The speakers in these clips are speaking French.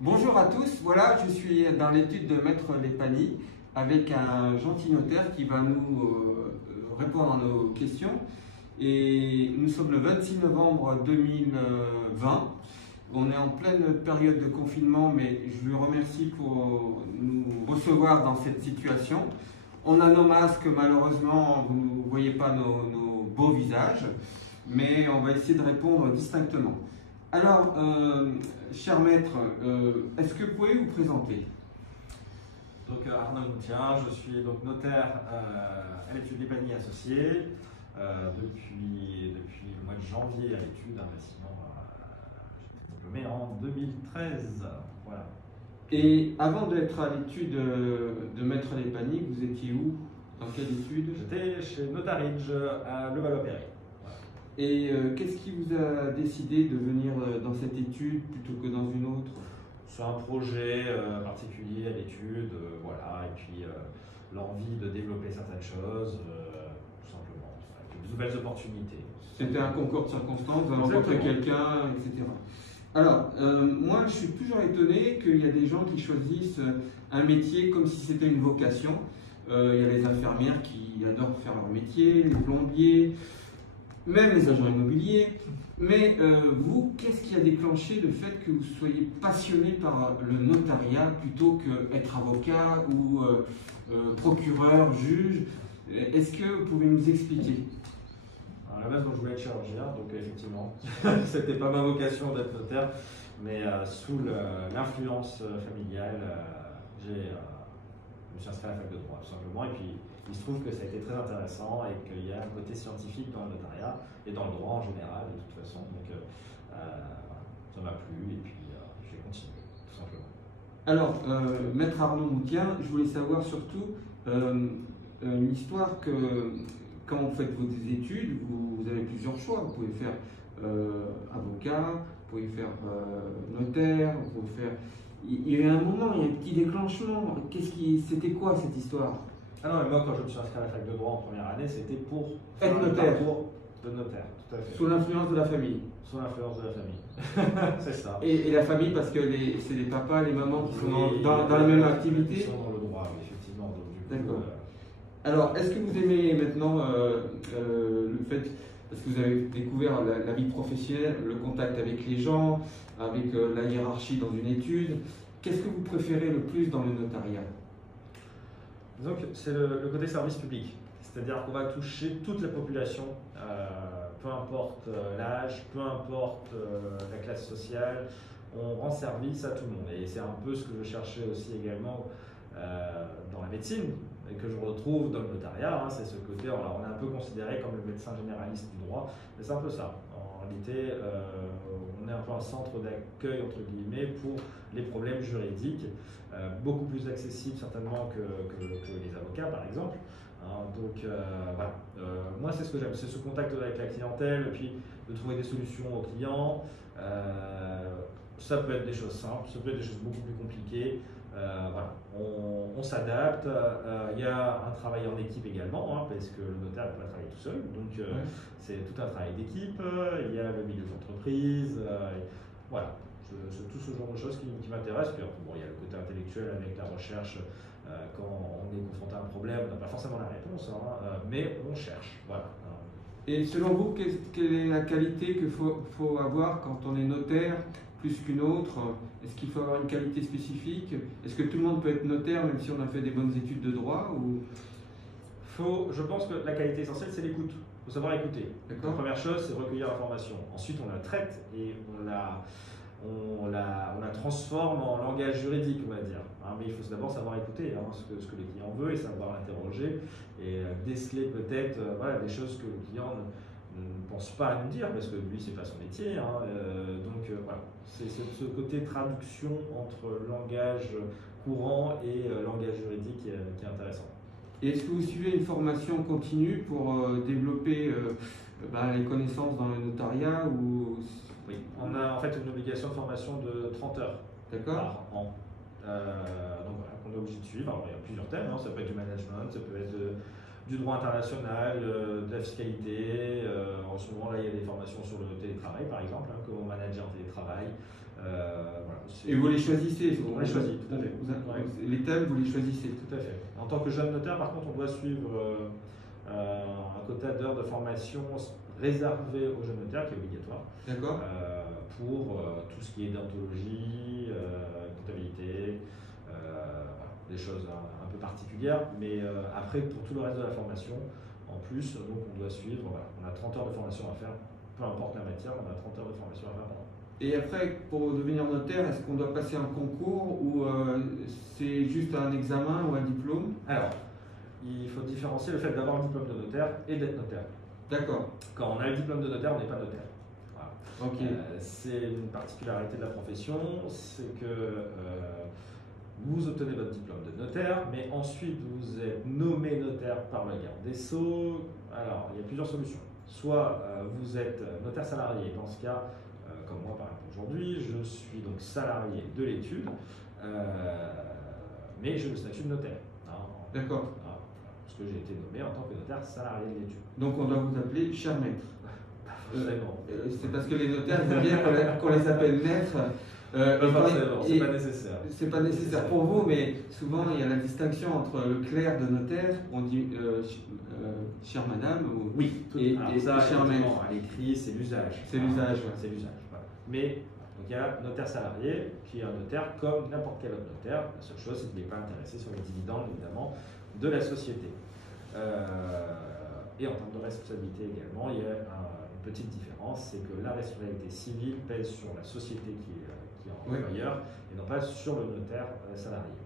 Bonjour à tous, voilà, je suis dans l'étude de Maître Lépani avec un gentil notaire qui va nous répondre à nos questions. Et nous sommes le 26 novembre 2020. On est en pleine période de confinement, mais je lui remercie pour nous recevoir dans cette situation. On a nos masques, malheureusement, vous ne voyez pas nos beaux visages, mais on va essayer de répondre distinctement. Alors, cher maître, est-ce que vous pouvez vous présenter? Donc Arnaud Moutien, je suis donc notaire à l'étude Lépani associé depuis le mois de janvier à l'étude, sinon je suis diplômé en 2013. Voilà. Et avant d'être à l'étude de Maître Lépani, vous étiez où? Dans quelle étude? J'étais chez Notaridge à Levallois-Perret. Voilà. Et qu'est-ce qui vous a décidé de venir dans cette étude plutôt que dans une autre? C'est un projet particulier à l'étude, voilà, et puis l'envie de développer certaines choses, tout simplement, avec de nouvelles opportunités. C'était un concours de circonstances, vous avez rencontré quelqu'un, etc. Alors, moi, je suis toujours étonné qu'il y a des gens qui choisissent un métier comme si c'était une vocation. Il y a les infirmières qui adorent faire leur métier, les plombiers, même les agents immobiliers. Mais vous, qu'est-ce qui a déclenché le fait que vous soyez passionné par le notariat plutôt qu'être avocat ou procureur, juge? Est-ce que vous pouvez nous expliquer? À la base, je voulais être chirurgien, donc effectivement, c'était pas ma vocation d'être notaire, mais sous l'influence familiale, je me suis inscrit à la fac de droit, tout simplement, et puis il se trouve que ça a été très intéressant et qu'il y a un côté scientifique dans le notariat et dans le droit en général, de toute façon, donc ça m'a plu et puis j'ai continué, tout simplement. Alors, Maître Arnaud Moutien, je voulais savoir surtout une histoire que quand vous faites vos études, vous avez plusieurs choix. Vous pouvez faire avocat, vous pouvez faire notaire, vous pouvez faire... Il y a eu un moment, il y a un petit déclenchement. C'était quoi cette histoire? Ah non, mais moi quand je me suis inscrit à la fac de droit en première année, c'était pour être notaire. De notaire, tout à fait. Sous l'influence de la famille. Sous l'influence de la famille, c'est ça. Et la famille, parce que c'est les papas, les mamans qui sont dans la même activité? Ils sont dans le droit, effectivement. D'accord. Alors, est-ce que vous aimez maintenant le fait, parce que vous avez découvert la vie professionnelle, le contact avec les gens, avec la hiérarchie dans une étude, qu'est-ce que vous préférez le plus dans le notariat? Donc, c'est le côté service public, c'est-à-dire qu'on va toucher toute la population, peu importe l'âge, peu importe la classe sociale, on rend service à tout le monde. Et c'est un peu ce que je cherchais aussi également dans la médecine, et que je retrouve dans le notariat, c'est ce côté, alors on est un peu considéré comme le médecin généraliste du droit, mais c'est un peu ça. En réalité, on est un peu un centre d'accueil, entre guillemets, pour les problèmes juridiques, beaucoup plus accessible certainement que les avocats, par exemple. Donc voilà, moi c'est ce que j'aime, c'est ce contact avec la clientèle, et puis de trouver des solutions aux clients. Ça peut être des choses simples, ça peut être des choses beaucoup plus compliquées. Voilà, on s'adapte. Il y a un travail en équipe également, parce que le notaire ne peut pas travailler tout seul, donc c'est tout un travail d'équipe. Il y a le milieu d'entreprise, voilà, c'est tout ce genre de choses qui m'intéressent. Puis bon, il y a le côté intellectuel avec la recherche. Quand on est confronté à un problème, on n'a pas forcément la réponse, mais on cherche. Voilà. Et selon vous, quelle est la qualité qu'il faut avoir quand on est notaire plus qu'une autre? Est-ce qu'il faut avoir une qualité spécifique? Est-ce que tout le monde peut être notaire même si on a fait des bonnes études de droit ou... Je pense que la qualité essentielle, c'est l'écoute. Il faut savoir écouter. La première chose, c'est recueillir l'information. Ensuite, on la traite et on la transforme en langage juridique, on va dire. Mais il faut d'abord savoir écouter ce que le client veut et savoir l'interroger et déceler peut-être des choses que le client ne pense pas à nous dire parce que lui, c'est pas son métier. Donc voilà, c'est ce côté traduction entre langage courant et langage juridique qui est intéressant. Et est-ce que vous suivez une formation continue pour développer les connaissances dans le notariat ou... Oui, on a en fait une obligation de formation de 30 heures par an. Donc voilà, qu'on est obligé de suivre. Alors, il y a plusieurs thèmes, ça peut être du management, ça peut être du droit international, de la fiscalité. En ce moment là, il y a des formations sur le télétravail par exemple, comment manager en télétravail. Voilà, et vous les choisissez? On les choisit, tout à fait. Les thèmes, vous les choisissez? Tout à fait. En tant que jeune notaire, par contre, on doit suivre un quota d'heures de formation réservé aux jeunes notaires qui est obligatoire. D'accord. Pour tout ce qui est déontologie, comptabilité, voilà, des choses un peu particulières. Mais après, pour tout le reste de la formation, en plus, donc on doit suivre, voilà, on a 30 heures de formation à faire, peu importe la matière, on a 30 heures de formation à faire. Et après, pour devenir notaire, est-ce qu'on doit passer un concours ou c'est juste un examen ou un diplôme? Alors, il faut différencier le fait d'avoir un diplôme de notaire et d'être notaire. D'accord. Quand on a le diplôme de notaire, on n'est pas notaire. Voilà. Ok. C'est une particularité de la profession, c'est que vous obtenez votre diplôme de notaire, mais ensuite vous êtes nommé notaire par le garde des Sceaux. Alors, il y a plusieurs solutions. Soit vous êtes notaire salarié, dans ce cas, comme moi par exemple aujourd'hui, je suis donc salarié de l'étude, mais j'ai le statut de notaire. D'accord. Parce que j'ai été nommé en tant que notaire salarié de l'étude. Donc on doit vous appeler cher maître. C'est parce que les notaires aiment bien qu'on les appelle maîtres. C'est pas nécessaire. C'est pas nécessaire pour vous, mais souvent il y a la distinction entre le clerc de notaire, on dit chère madame, ou, oui, et cher maître. À l'écrit, c'est l'usage. C'est l'usage, ouais. C'est l'usage. Voilà. Mais donc, il y a notaire salarié qui est un notaire comme n'importe quel autre notaire. La seule chose, c'est qu'il n'est pas intéressé sur les dividendes, évidemment, de la société. Et en termes de responsabilité également, il y a une petite différence, c'est que la responsabilité civile pèse sur la société qui est employeur et non pas sur le notaire salarié.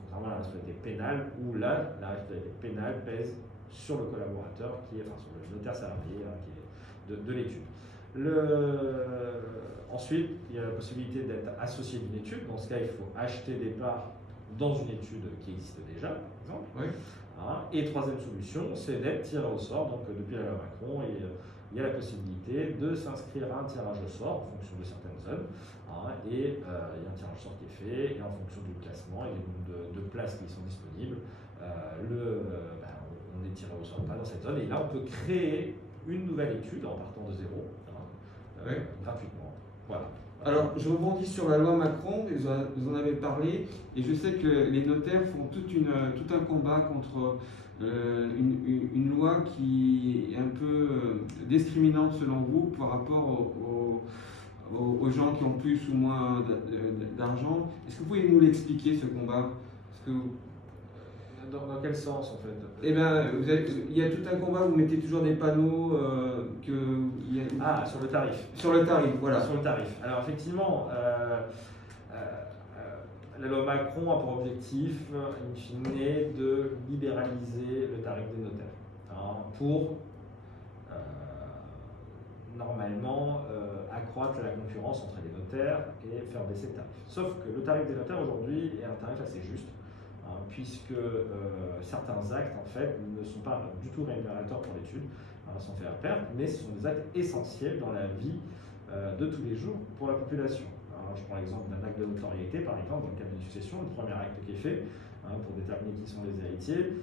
Contrairement à la responsabilité pénale, où là, la responsabilité pénale pèse sur le collaborateur, sur le notaire salarié qui est de l'étude. Ensuite, il y a la possibilité d'être associé d'une étude. Dans ce cas, il faut acheter des parts dans une étude qui existe déjà, par exemple. Oui. Et troisième solution, c'est d'être tiré au sort. Donc, depuis la loi Macron, il y a la possibilité de s'inscrire à un tirage au sort en fonction de certaines zones. Et il y a un tirage au sort qui est fait, et en fonction du classement et du nombre de places qui sont disponibles, on est tiré au sort dans cette zone. Et là, on peut créer une nouvelle étude en partant de zéro, gratuitement. Voilà. Alors, je rebondis sur la loi Macron, vous en avez parlé, et je sais que les notaires font tout un combat contre une loi qui est un peu discriminante selon vous par rapport aux gens qui ont plus ou moins d'argent. Est-ce que vous pouvez nous l'expliquer, ce combat? Dans quel sens en fait? Eh bien, il y a tout un combat, vous mettez toujours des panneaux sur le tarif. Sur le tarif, voilà. Sur le tarif. Alors effectivement, la loi Macron a pour objectif, in fine, de libéraliser le tarif des notaires pour normalement accroître la concurrence entre les notaires et faire baisser le tarif. Sauf que le tarif des notaires aujourd'hui est un tarif assez juste. Puisque certains actes en fait ne sont pas du tout rémunérateurs pour l'étude, sont faits à perte, mais ce sont des actes essentiels dans la vie de tous les jours pour la population. Alors, je prends l'exemple d'un acte de notoriété, par exemple, dans le cadre d'une succession, le premier acte qui est fait pour déterminer qui sont les héritiers.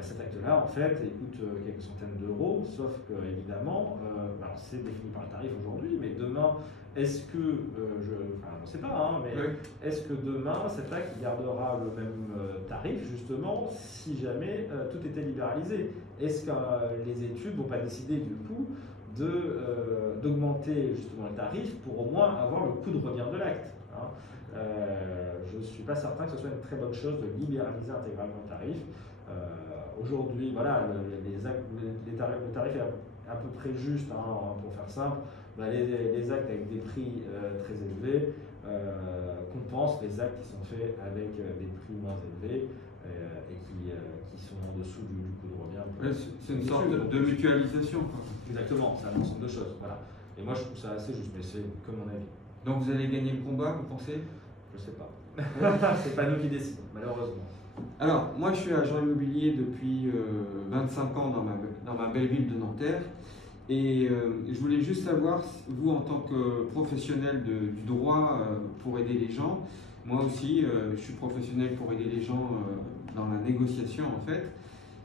Cet acte-là, en fait, il coûte quelques centaines d'euros, sauf que, évidemment, alors c'est défini par le tarif aujourd'hui, mais demain, est-ce que, je ne sais pas, mais oui. Est-ce que demain, cet acte gardera le même tarif, justement, si jamais tout était libéralisé? Est-ce que les études ne vont pas décider, du coup, d'augmenter justement le tarif pour au moins avoir le coût de revient de l'acte? Je ne suis pas certain que ce soit une très bonne chose de libéraliser intégralement le tarif. Aujourd'hui, voilà, le tarif est à peu près juste, pour faire simple. Les actes avec des prix très élevés compensent les actes qui sont faits avec des prix moins élevés et qui sont en dessous du coût de revient. C'est une sorte de mutualisation. Exactement, c'est un ensemble de choses. Voilà. Et moi, je trouve ça assez juste, mais c'est comme mon avis. Donc vous allez gagner le combat, vous pensez? Je sais pas. C'est pas nous qui décidons, malheureusement. Alors, moi je suis agent immobilier depuis 25 ans dans ma belle ville de Nanterre. Et je voulais juste savoir, vous en tant que professionnel du droit pour aider les gens, moi aussi je suis professionnel pour aider les gens dans la négociation en fait.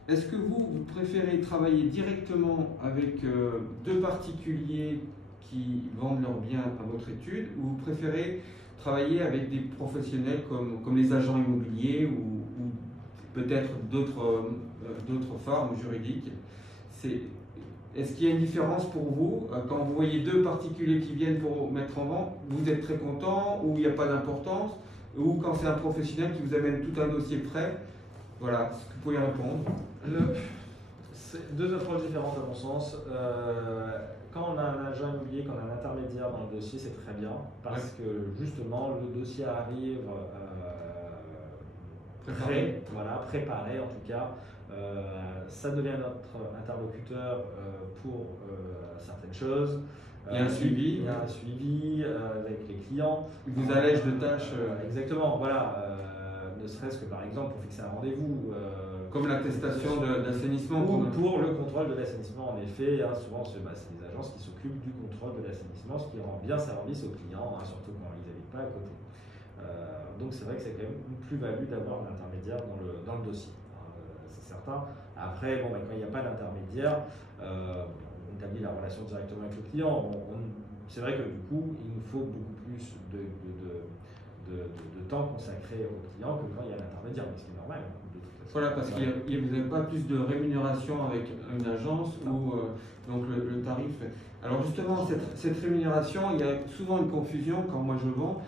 Est-ce que vous préférez travailler directement avec deux particuliers qui vendent leurs biens à votre étude, ou vous préférez travailler avec des professionnels comme les agents immobiliers ou peut-être d'autres formes juridiques? Est-ce qu'il y a une différence pour vous quand vous voyez deux particuliers qui viennent pour mettre en vente, vous êtes très content ou il n'y a pas d'importance, ou quand c'est un professionnel qui vous amène tout un dossier prêt? Voilà, est-ce que vous pouvez répondre? C'est deux approches différentes à mon sens. Quand on a un agent immobilier, quand on a un intermédiaire dans le dossier, c'est très bien parce que justement le dossier arrive préparé en tout cas. Ça devient notre interlocuteur pour certaines choses. Il y a un suivi. Il y a un suivi avec les clients. Il vous allège de tâches. Exactement, voilà. Ne serait-ce que par exemple pour fixer un rendez-vous. Comme l'attestation d'assainissement. Ou pour le contrôle de l'assainissement, en effet. Souvent, c'est les agences qui s'occupent du contrôle de l'assainissement, ce qui rend bien service aux clients, surtout quand ils n'habitent pas à côté. Donc c'est vrai que c'est quand même une plus-value d'avoir un intermédiaire dans le dossier. C'est certain. Après, quand il n'y a pas d'intermédiaire, on établit la relation directement avec le client. C'est vrai que du coup, il nous faut beaucoup plus de temps consacré au client que quand il y a l'intermédiaire, ce qui est normal. Voilà, parce que vous n'avez pas plus de rémunération avec une agence où donc le tarif. Alors justement, cette rémunération, il y a souvent une confusion quand moi je vends,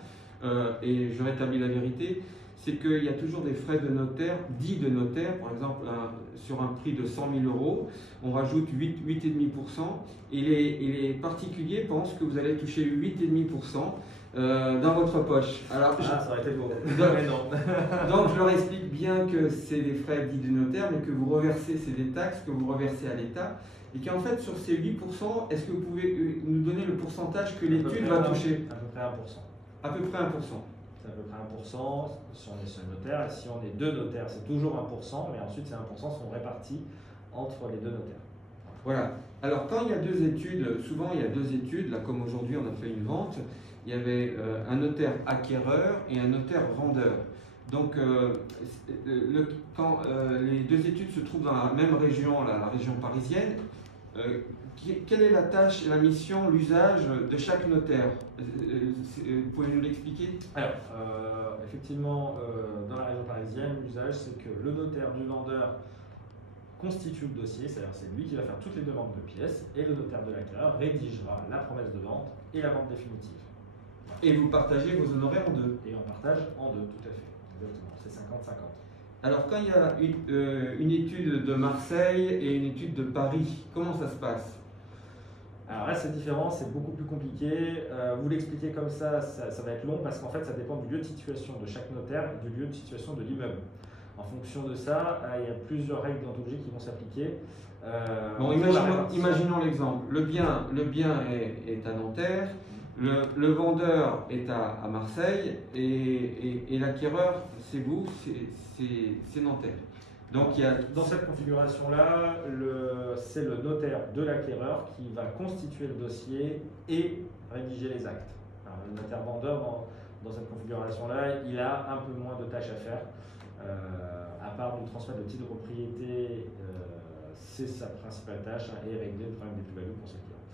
et je rétablis la vérité, c'est qu'il y a toujours des frais de notaire, dits de notaire, par exemple sur un prix de 100 000 euros, on rajoute 8,5%, et les particuliers pensent que vous allez toucher 8,5%. Dans votre poche. Alors, ça aurait été beau. Donc je leur explique bien que c'est des frais dits de notaire, mais que vous reversez, c'est des taxes que vous reversez à l'État, et qu'en fait sur ces 8%, est-ce que vous pouvez nous donner le pourcentage que l'étude va toucher? À peu près 1%. À peu près 1%. C'est à peu près 1% si on est seul notaire, et si on est deux notaires, c'est toujours 1%, mais ensuite ces 1% sont répartis entre les deux notaires. Voilà. Alors quand il y a deux études, souvent il y a deux études, là comme aujourd'hui on a fait une vente, il y avait un notaire acquéreur et un notaire vendeur. Donc, quand les deux études se trouvent dans la même région, la région parisienne, quelle est la tâche, la mission, l'usage de chaque notaire? Vous pouvez nous l'expliquer? Alors, effectivement, dans la région parisienne, l'usage, c'est que le notaire du vendeur constitue le dossier, c'est-à-dire c'est lui qui va faire toutes les demandes de pièces, et le notaire de l'acquéreur rédigera la promesse de vente et la vente définitive. Et vous partagez vos honoraires en deux? Et on partage en deux, tout à fait. Exactement, c'est 50-50. Alors quand il y a une étude de Marseille et une étude de Paris, comment ça se passe? Alors là c'est différent, c'est beaucoup plus compliqué. Vous l'expliquez comme ça va être long parce qu'en fait ça dépend du lieu de situation de chaque notaire et du lieu de situation de l'immeuble. En fonction de ça, il y a plusieurs règles d'anthologie qui vont s'appliquer. Bon, imaginons l'exemple. Le bien est à Nanterre. Le vendeur est à Marseille et l'acquéreur, c'est vous, c'est Nanterre. Donc, dans cette configuration-là, c'est le notaire de l'acquéreur qui va constituer le dossier et rédiger les actes. Alors, le notaire vendeur, dans cette configuration-là, il a un peu moins de tâches à faire. À part du transfert de titre de propriété, c'est sa principale tâche et régler le problème des plus-values pour ses clients.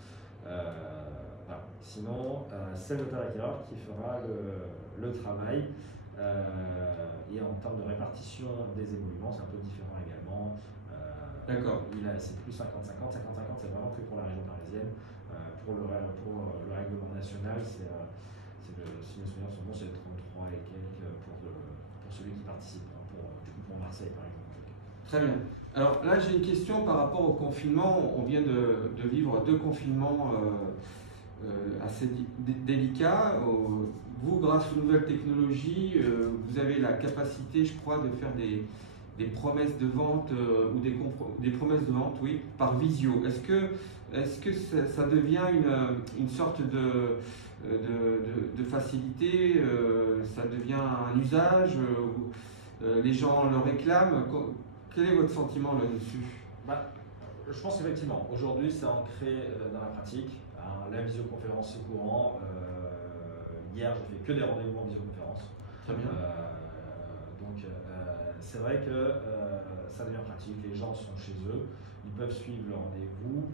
Voilà. Sinon, c'est le notaire acquéreur qui fera le travail. Et en termes de répartition des émoluments, c'est un peu différent également. D'accord. C'est plus 50-50. 50-50, c'est vraiment que pour la région parisienne. Pour le règlement national, si mes souvenirs sont bons, c'est 33 et quelques pour celui qui participe, pour Marseille par exemple. Très bien. Alors là, j'ai une question par rapport au confinement. On vient de vivre deux confinements assez délicats. Vous, grâce aux nouvelles technologies, vous avez la capacité, je crois, de faire des promesses de vente ou des promesses de vente, oui, par visio. Est-ce que ça devient une sorte de facilité, ça devient un usage, les gens le réclament? Quel est votre sentiment là-dessus? Je pense effectivement, aujourd'hui c'est ancré dans la pratique. La visioconférence c'est courant. Hier j'ai fait que des rendez-vous en visioconférence. Très bien. Donc c'est vrai que ça devient pratique, les gens sont chez eux, ils peuvent suivre le rendez-vous.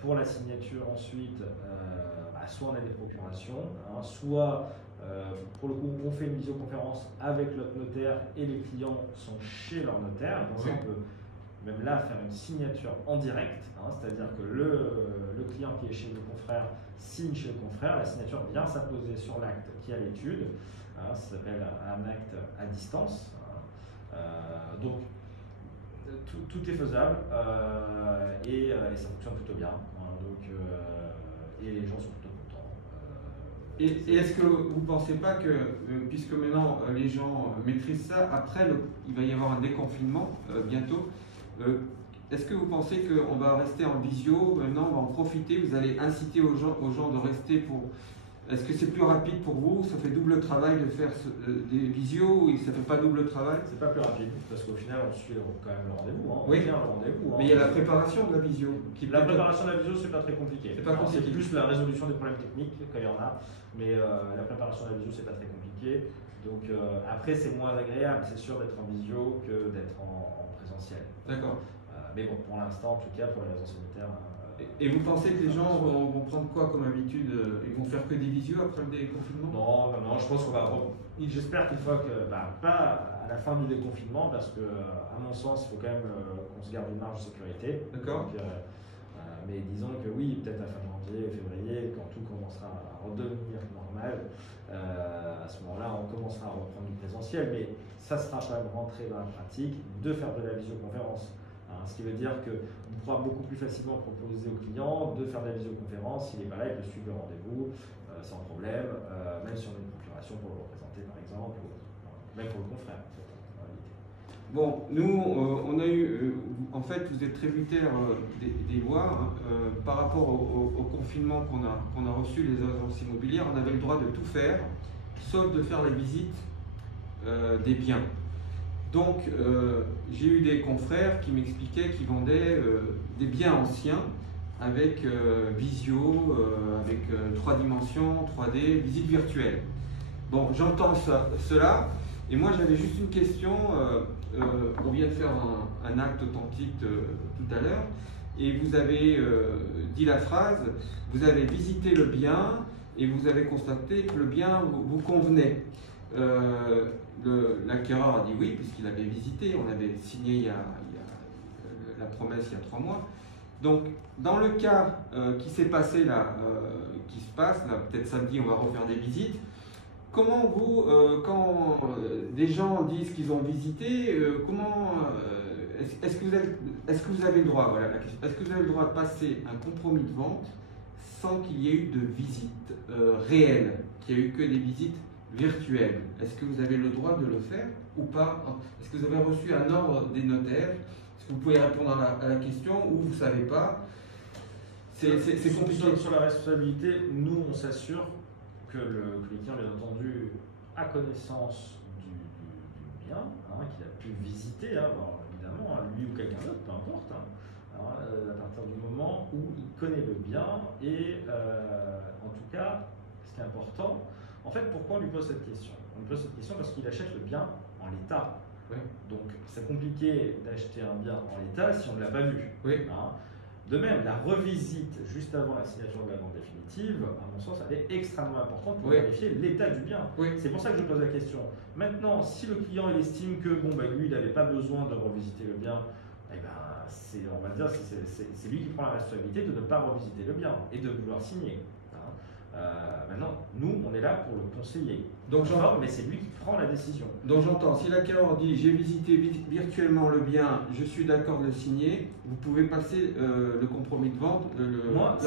Pour la signature ensuite, soit on a des procurations, hein, soit pour le coup on fait une visioconférence avec notre notaire et les clients sont chez leur notaire. Donc on peut même là faire une signature en direct, hein, c'est-à-dire que le client qui est chez le confrère signe chez le confrère, la signature vient s'apposer sur l'acte qui a l'étude, hein, ça s'appelle un acte à distance. Hein. Donc tout est faisable et ça fonctionne plutôt bien. Hein, donc, et les gens sont plutôt contents. Et est-ce que vous ne pensez pas que, puisque maintenant les gens maîtrisent ça, après il va y avoir un déconfinement bientôt, est-ce que vous pensez qu'on va rester en visio, maintenant on va en profiter, vous allez inciter aux gens de rester pour... Est-ce que c'est plus rapide pour vous? Ça fait double travail de faire des visios et ça ne fait pas double travail? C'est pas plus rapide parce qu'au final on suit quand même le rendez-vous. Hein. Oui. On tient le rendez-vous. Hein. Mais il y a la préparation de la visio. La préparation de la visio, c'est pas très compliqué. C'est plus la résolution des problèmes techniques quand il y en a. Mais la préparation de la visio, c'est pas très compliqué. Donc après, c'est moins agréable, c'est sûr, d'être en visio que d'être en présentiel. D'accord. Mais bon, pour l'instant, en tout cas, pour les raisons sanitaires. Et vous pensez que les gens vont prendre quoi comme habitude? Ils vont faire que des visios après le déconfinement? Non, je pense qu'on va. J'espère qu'une fois que. Pas à la fin du déconfinement, parce que, à mon sens, il faut quand même qu'on se garde une marge de sécurité. D'accord. Mais disons que oui, peut-être à fin janvier, février, quand tout commencera à redevenir normal, à ce moment-là, on commencera à reprendre du présentiel. Mais ça sera quand même rentré dans la pratique de faire de la visioconférence. Ce qui veut dire qu'on pourra beaucoup plus facilement proposer au client de faire de la visioconférence. S'il n'est pas là, il peut suivre le rendez-vous sans problème, même si on a une procuration pour le représenter par exemple, ou même pour le confrère. Bon, nous, on a eu, en fait, vous êtes tributaire des lois. Par rapport au confinement qu'on a reçu les agences immobilières, on avait le droit de tout faire, sauf de faire les visites des biens. Donc, j'ai eu des confrères qui m'expliquaient qu'ils vendaient des biens anciens avec visio, avec 3 dimensions, 3D, visite virtuelle. Bon, j'entends cela, et moi j'avais juste une question. On vient de faire un acte authentique tout à l'heure, et vous avez dit la phrase, vous avez visité le bien, et vous avez constaté que le bien vous convenait. L'acquéreur a dit oui, puisqu'il avait visité, on avait signé la promesse il y a 3 mois. Donc, dans le cas qui s'est passé là, qui se passe, là, peut-être samedi, on va refaire des visites. Comment vous, quand des gens disent qu'ils ont visité, est-ce que vous avez le droit, voilà la question, est-ce que vous avez le droit de passer un compromis de vente sans qu'il y ait eu de visite réelle, qu'il n'y a eu que des visites virtuelles? Est-ce que vous avez le droit de le faire ou pas? Est-ce que vous avez reçu un ordre des notaires? Est-ce que vous pouvez répondre à la question ou vous ne savez pas? C'est compliqué. Sur la responsabilité, nous on s'assure que le client, bien entendu, a connaissance du bien, qu'il a pu visiter, alors, évidemment, lui ou quelqu'un d'autre, peu importe, à partir du moment où il connaît le bien et en tout cas, ce qui est important, en fait, pourquoi on lui pose cette question? On lui pose cette question parce qu'il achète le bien en l'état. Oui. Donc, c'est compliqué d'acheter un bien en l'état si on ne l'a pas vu. Oui. De même, la revisite juste avant la signature de la vente définitive, à mon sens, elle est extrêmement importante pour vérifier l'état du bien. Oui. C'est pour ça que je pose la question. Maintenant, si le client il estime que lui, il n'avait pas besoin de revisiter le bien, eh ben, on va dire c'est lui qui prend la responsabilité de ne pas revisiter le bien et de vouloir signer. Maintenant, nous, on est là pour le conseiller. Donc, mais c'est lui qui prend la décision. Donc j'entends, si l'acquéreur dit j'ai visité virtuellement le bien, je suis d'accord de le signer, vous pouvez passer le compromis de vente. Moi, si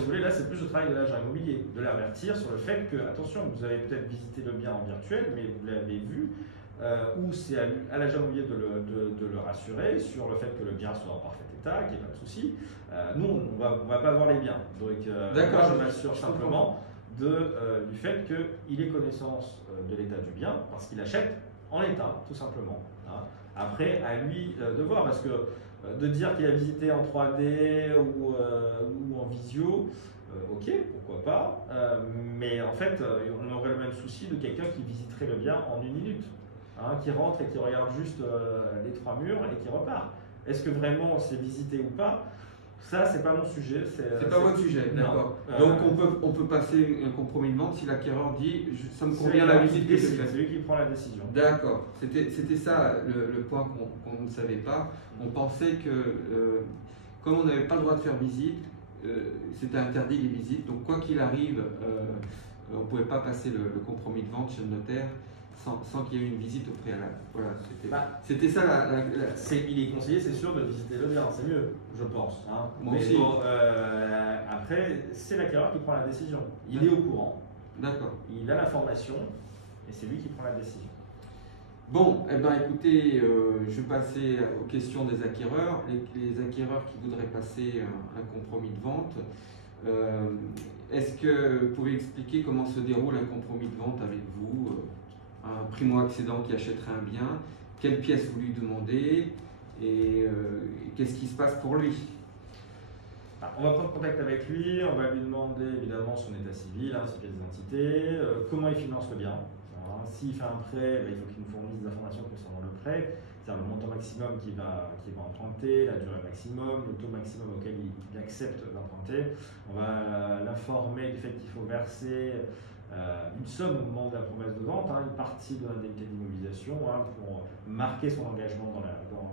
vous voulez, là c'est plus le travail de l'agent immobilier, de l'avertir sur le fait que, attention, vous avez peut-être visité le bien en virtuel, mais vous l'avez vu, ou c'est à l'agent immobilier de le rassurer sur le fait que le bien soit en parfait état, qu'il n'y ait pas de souci. Nous, on va pas voir les biens. Donc, moi, je m'assure simplement du fait qu'il ait connaissance de l'état du bien, parce qu'il achète en état, tout simplement. Après, à lui de voir, parce que de dire qu'il a visité en 3D ou en visio, ok, pourquoi pas, mais en fait, on aurait le même souci de quelqu'un qui visiterait le bien en 1 minute. qui rentre et qui regarde juste les 3 murs et qui repart. Est-ce que vraiment c'est visité ou pas? Ça, c'est pas mon sujet. C'est pas votre sujet, d'accord. Donc on peut passer un compromis de vente si l'acquéreur dit ça me convient la visite que je fais. C'est lui qui prend la décision. D'accord. C'était ça le point qu'on ne savait pas. On pensait que comme on n'avait pas le droit de faire visite, c'était interdit les visites. Donc quoi qu'il arrive, on ne pouvait pas passer le compromis de vente chez le notaire sans qu'il y ait eu une visite au préalable. Voilà, c'était ça Il est conseillé, c'est sûr, de visiter le bien, c'est mieux, je pense. Moi Mais aussi. bon, après, c'est l'acquéreur qui prend la décision. Il est au courant. D'accord. Il a l'information et c'est lui qui prend la décision. Bon, eh ben, écoutez, je vais passer aux questions des acquéreurs. Les acquéreurs qui voudraient passer un compromis de vente, est-ce que vous pouvez expliquer comment se déroule un compromis de vente avec vous, un primo-accédant qui achèterait un bien, quelles pièces vous lui demandez et qu'est-ce qui se passe pour lui? On va prendre contact avec lui, on va lui demander évidemment son état civil, ses pièces d'identité, comment il finance le bien. S'il fait un prêt, il faut qu'il nous fournisse des informations concernant le prêt, c'est-à-dire le montant maximum qu'il va emprunter, la durée maximum, le taux maximum auquel il accepte d'emprunter. On va l'informer du fait qu'il faut verser une somme au moment de la promesse de vente, une partie de l'indemnité d'immobilisation pour marquer son engagement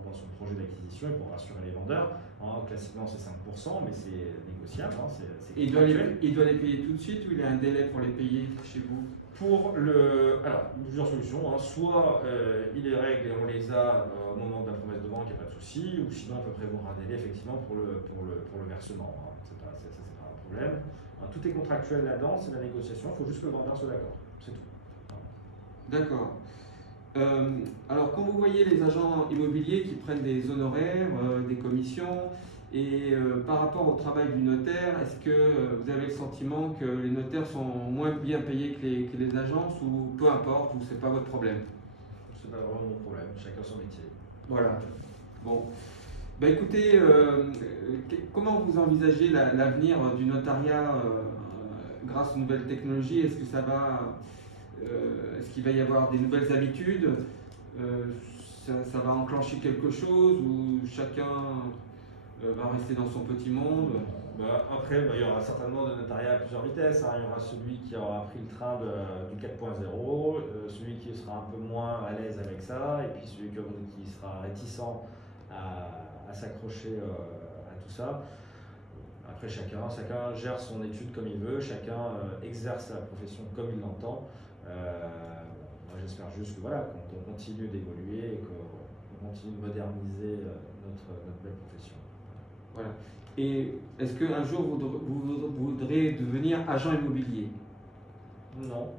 dans son projet d'acquisition et pour rassurer les vendeurs. Classiquement c'est 5%, mais c'est négociable. Il doit les payer tout de suite ou il a un délai pour les payer chez vous? Alors, plusieurs solutions. Soit il les règle et on les a au moment de la promesse de vente, il n'y a pas de souci, ou sinon on peut prévoir un délai effectivement pour le versement. Ça, c'est pas un problème. Tout est contractuel là-dedans, c'est la négociation, il faut juste que le vendeur soit d'accord. C'est tout. D'accord. Alors, quand vous voyez les agents immobiliers qui prennent des honoraires, des commissions, et par rapport au travail du notaire, est-ce que vous avez le sentiment que les notaires sont moins bien payés que les agences ou peu importe, ou c'est pas votre problème? C'est pas vraiment mon problème, chacun son métier. Voilà. Bon. Ben écoutez, comment vous envisagez l'avenir du notariat grâce aux nouvelles technologies? Est-ce que est-ce qu'il va y avoir des nouvelles habitudes? Ça va enclencher quelque chose ou chacun va rester dans son petit monde? Après, il y aura certainement de notariat à plusieurs vitesses. Il y aura celui qui aura pris le train du 4.0, celui qui sera un peu moins à l'aise avec ça, et puis celui qui sera réticent à s'accrocher à tout ça. Après, chacun gère son étude comme il veut, chacun exerce la profession comme il l'entend. Moi, j'espère juste que qu'on continue d'évoluer et qu'on continue de moderniser notre belle profession. Voilà. Et est-ce qu'un jour vous voudrez devenir agent immobilier? Non.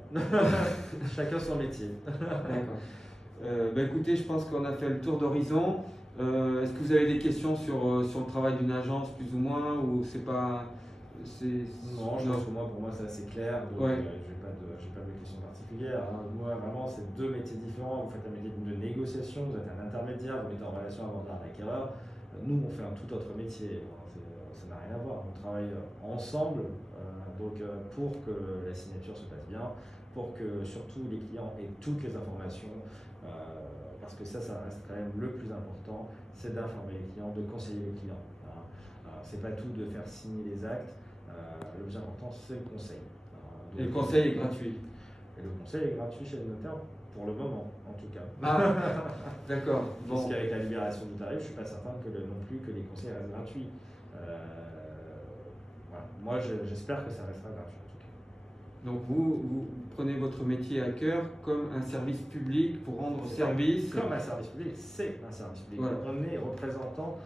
Chacun son métier. D'accord. Écoutez, je pense qu'on a fait le tour d'horizon. Est-ce que vous avez des questions sur le travail d'une agence, plus ou moins, ou c'est pas... Non, je pense que pour moi c'est assez clair, donc ouais. j'ai pas de questions particulières. Moi, vraiment, c'est deux métiers différents. Vous faites un métier de négociation, vous êtes un intermédiaire, vous mettez en relation un vendeur et un acquéreur. Nous, on fait un tout autre métier. Ça n'a rien à voir. On travaille ensemble pour que la signature se passe bien, pour que surtout les clients aient toutes les informations. Parce que ça reste quand même le plus important, c'est d'informer les clients, de conseiller les clients. C'est pas tout de faire signer les actes, le plus important c'est le conseil. Et le conseil est gratuit? Et le conseil est gratuit chez le notaire, pour le moment en tout cas. D'accord. Parce qu'avec la libération du tarif, je ne suis pas certain non plus que les conseils restent gratuits. Voilà. Moi j'espère que ça restera gratuit. Donc vous prenez votre métier à cœur comme un service public pour rendre service. Comme un service public, c'est un service public. Voilà. On est représentant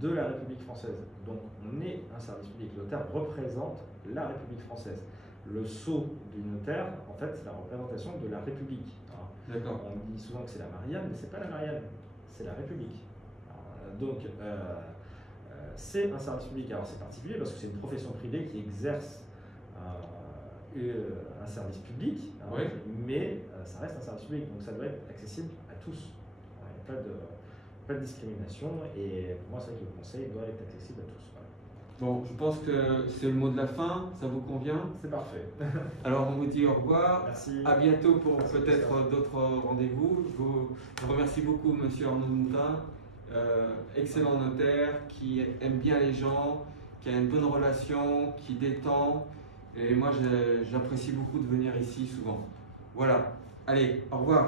de la République française. Donc on est un service public. Le notaire représente la République française. Le sceau du notaire, en fait, c'est la représentation de la République. D'accord. On dit souvent que c'est la Marianne, mais c'est pas la Marianne, c'est la République. Donc c'est un service public. Alors c'est particulier parce que c'est une profession privée qui exerce un service public, oui. Mais ça reste un service public, donc ça doit être accessible à tous. Il n'y a pas de discrimination, et pour moi c'est vrai que le conseil doit être accessible à tous. Voilà. Bon, je pense que c'est le mot de la fin, ça vous convient? C'est parfait. Alors on vous dit au revoir. Merci. À bientôt pour Merci, peut-être Christophe. d'autres rendez-vous. Je remercie beaucoup Monsieur Arnaud Moutin, excellent notaire, qui aime bien les gens, qui a une bonne relation, qui détend. Et moi j'apprécie beaucoup de venir ici souvent. Voilà, allez, au revoir.